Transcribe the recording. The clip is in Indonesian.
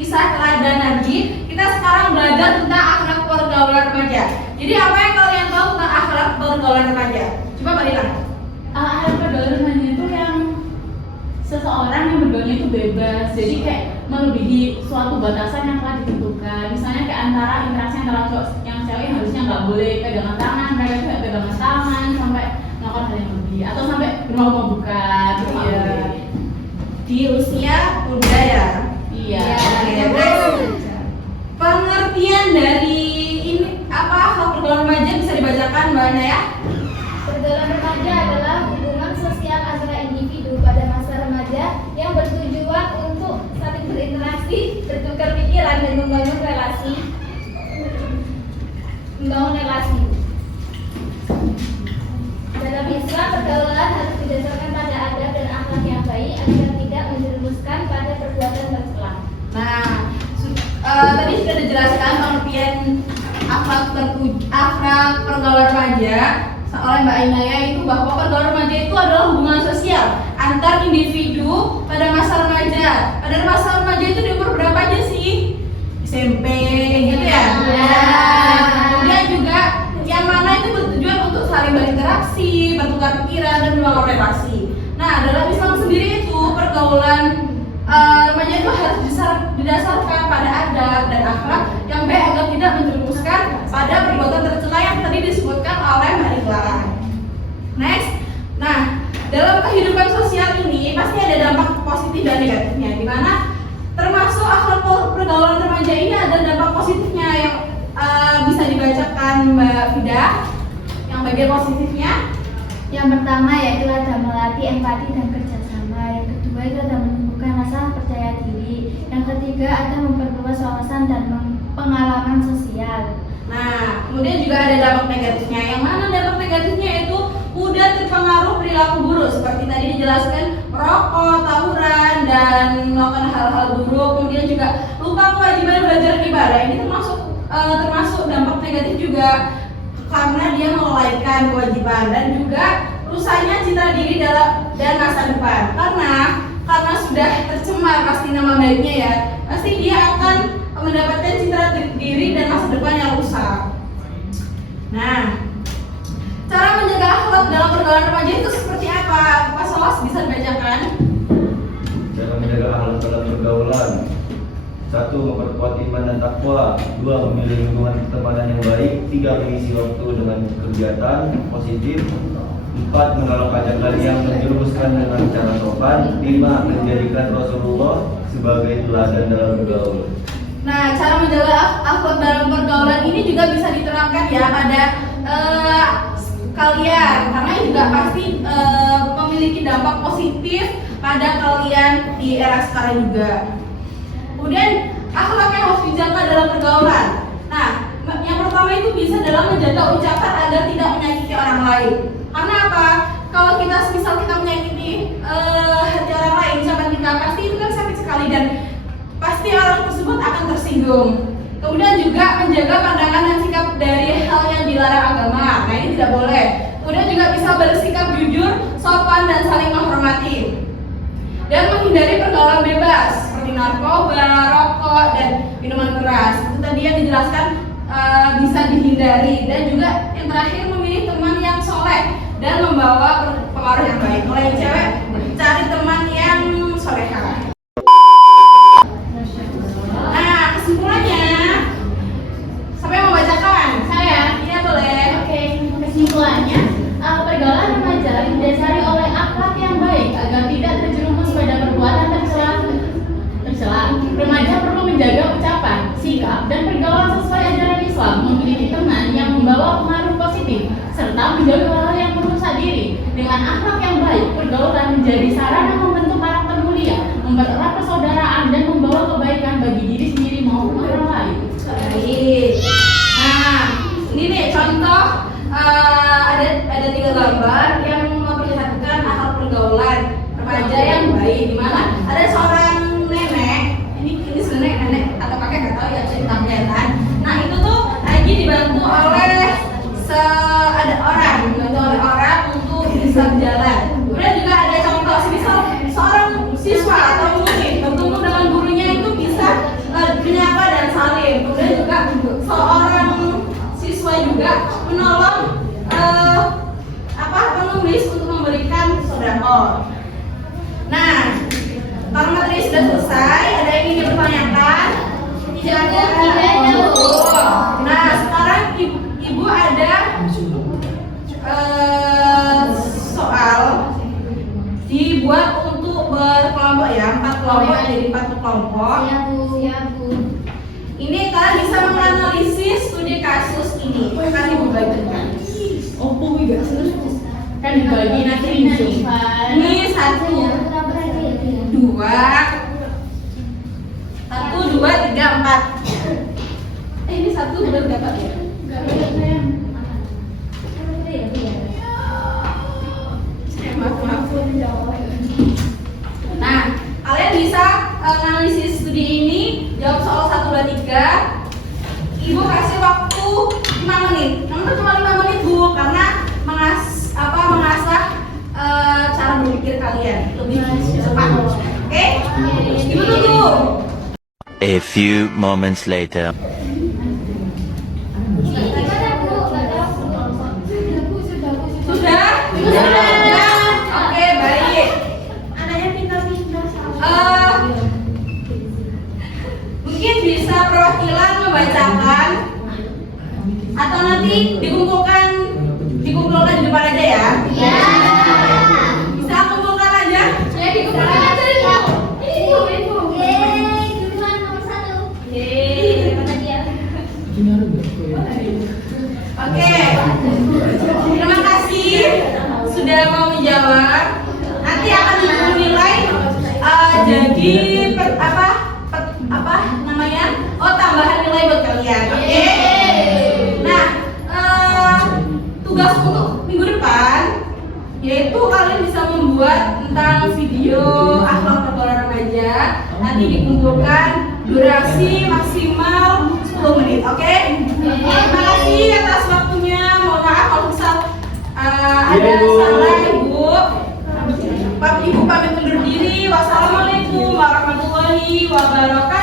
kisah teladan Nabi, kita sekarang belajar tentang akhlak pergaulan remaja. Jadi apa yang kalian tahu tentang akhlak pergaulan remaja? Coba Mbak Lila. Akhlak pergaulan remaja itu yang seseorang yang bergaulnya itu bebas, jadi kayak melebihi suatu batasan yang telah ditentukan. Misalnya kayak antara interaksi antara cowok yang cewek harusnya nggak boleh pegangan tangan, mereka tuh nggak pegangan tangan sampai melakukan hal yang lebih, atau sampai bermabuk-mabukan. Iya. Di usia muda ya. Iya. Pengertian dari ini apa akhlak pergaulan remaja bisa dibacakan Mbak Ana ya? Pergaulan remaja adalah hubungan sosial antara individu pada masa remaja yang bertujuan untuk saling berinteraksi, bertukar pikiran dan membangun relasi. Dalam Islam, pergaulan harus didasarkan pada adab dan akhlak yang baik agar tidak menjerumuskan pada perbuatan tercela. Nah, tadi sudah dijelaskan pengertian akhlak pergaulan remaja oleh Mbak Ainaya itu bahwa pergaulan remaja itu adalah hubungan sosial antar individu pada masa remaja. Pada masa remaja itu di umur berapa aja sih? SMP gitu ya? Kemudian juga yang mana itu bertujuan untuk saling berinteraksi, bertukar pikiran dan membangun relasi. Nah, dalam Islam sendiri itu pergaulan remaja itu harus didasarkan pada adab dan akhlak yang baik agar tidak menjerumuskan pada perbuatan tercela yang tadi disebutkan oleh Mbak Lila. Next, nah dalam kehidupan sosial ini pasti ada dampak positif dan negatifnya, di mana termasuk akhlak pergaulan remaja ini ada dampak positifnya yang bisa dibacakan Mbak Fida. Yang bagian positifnya, Yang pertama yaitu ada melatih empati dan kerjasama. Yang kedua itu ada menumbuhkan rasa percaya diri. Yang ketiga ada memperluas wawasan dan pengalaman sosial. nah kemudian juga ada dampak negatifnya. Yang mana dampak negatifnya itu mudah terpengaruh perilaku buruk seperti tadi dijelaskan, merokok, tawuran, dan melakukan hal-hal buruk. Kemudian juga lupa kewajiban belajar ibadah. Ini termasuk dampak negatif juga karena dia melalaikan kewajiban dan juga rusaknya citra diri dan masa depan. Karena sudah tercemar pasti nama baiknya ya, pasti dia akan mendapatkan citra diri dan masa depan yang rusak. Nah, cara menjaga akhlak dalam pergaulan remaja itu seperti apa? Pak Solas bisa dibacakan? Cara menjaga akhlak dalam pergaulan: 1. Memperkuat iman dan takwa. 2. Memilih lingkungan pertemanan yang baik. 3. Mengisi waktu dengan kegiatan positif. 4. Menolak ajakan yang menjerumuskan dengan cara sopan. 5. Menjadikan Rasulullah sebagai teladan dalam bergaul. Nah, cara menjaga akhlak dalam pergaulan ini juga bisa diterapkan ya pada kalian, karena ini juga pasti memiliki dampak positif pada kalian di era sekarang juga. Kemudian akhlak yang harus dijaga dalam pergaulan. Nah, yang pertama itu bisa dalam menjaga ucapan agar tidak menyakiti orang lain. Karena apa? Kalau misal kita menyakiti hati orang lain, ucapan kita pasti itu kan sakit sekali dan pasti orang tersebut akan tersinggung. Kemudian juga menjaga pandangan dan sikap dari hal yang dilarang agama. Nah, ini tidak boleh. Kemudian juga bisa bersikap jujur, sopan dan saling menghormati. Dan menghindari pergaulan bebas seperti narkoba, rokok, dan minuman keras. Itu tadi yang dijelaskan bisa dihindari. Dan juga yang terakhir memilih teman yang soleh dan membawa pengaruh yang baik. Kalau yang cewek cari teman yang soleha. Nah, kesimpulannya, siapa yang mau bacakan? Saya? Iya boleh. Oke, kesimpulannya, pergaulan remaja didasari oleh akhlak yang baik agar tidak terjerumus pada perbuatan tercela. Remaja perlu menjaga ucapan, sikap, dan pergaulan sesuai ajaran Islam, memiliki teman yang membawa pengaruh positif, serta menjauhi hal-hal yang merusak diri. Dengan akhlak yang baik, pergaulan menjadi sarana membentuk karakter mulia, memperoleh sudah selesai. Ada yang ingin dipertanyakan? Tidak ada. Nah, sekarang ibu ada soal dibuat untuk berkelompok ya, 4 kelompok jadi 4 kelompok. Siap, Bu. Ini kalian bisa menganalisis studi kasus ini. Akan ibu bagikan. Kan dibagi nanti ini. Ini 1, 2, 3, 4. Ini 1 benar dapat ya? Maaf. Nah, kalian bisa analisis studi ini, jawab soal 1, 2, 3. Ibu kasih waktu 5 menit. Namun cuma 5 menit Bu, karena mengasah cara berpikir kalian lebih cepat. Oke? Ibu tunggu. A few moments later. Sudah? Sudah? Oke, baik. Anaknya pintar-pintar. Mungkin bisa perwakilan membacakan atau nanti dikumpulkan di depan aja ya. Iya. Bisa kumpulkan aja? Saya dikumpulkan aja, Ibu. Ibu. Yeay, duluan nomor 1. Yeay. Mana dia? Oke. Terima kasih sudah mau menjawab. Nanti akan dinilai jadi apa namanya? Oh, tambahan nilai buat kalian. Oke. Nah, tugas untuk minggu depan yaitu kalian bisa membuat tentang video akhlak pergaulan remaja. Nanti dikumpulkan durasi maksimal 10 menit. Oke? Terima kasih atas waktunya. Mohon maaf kalau misal ada salah Ibu. Ibu pamit undur diri. Wassalamualaikum warahmatullahi wabarakatuh.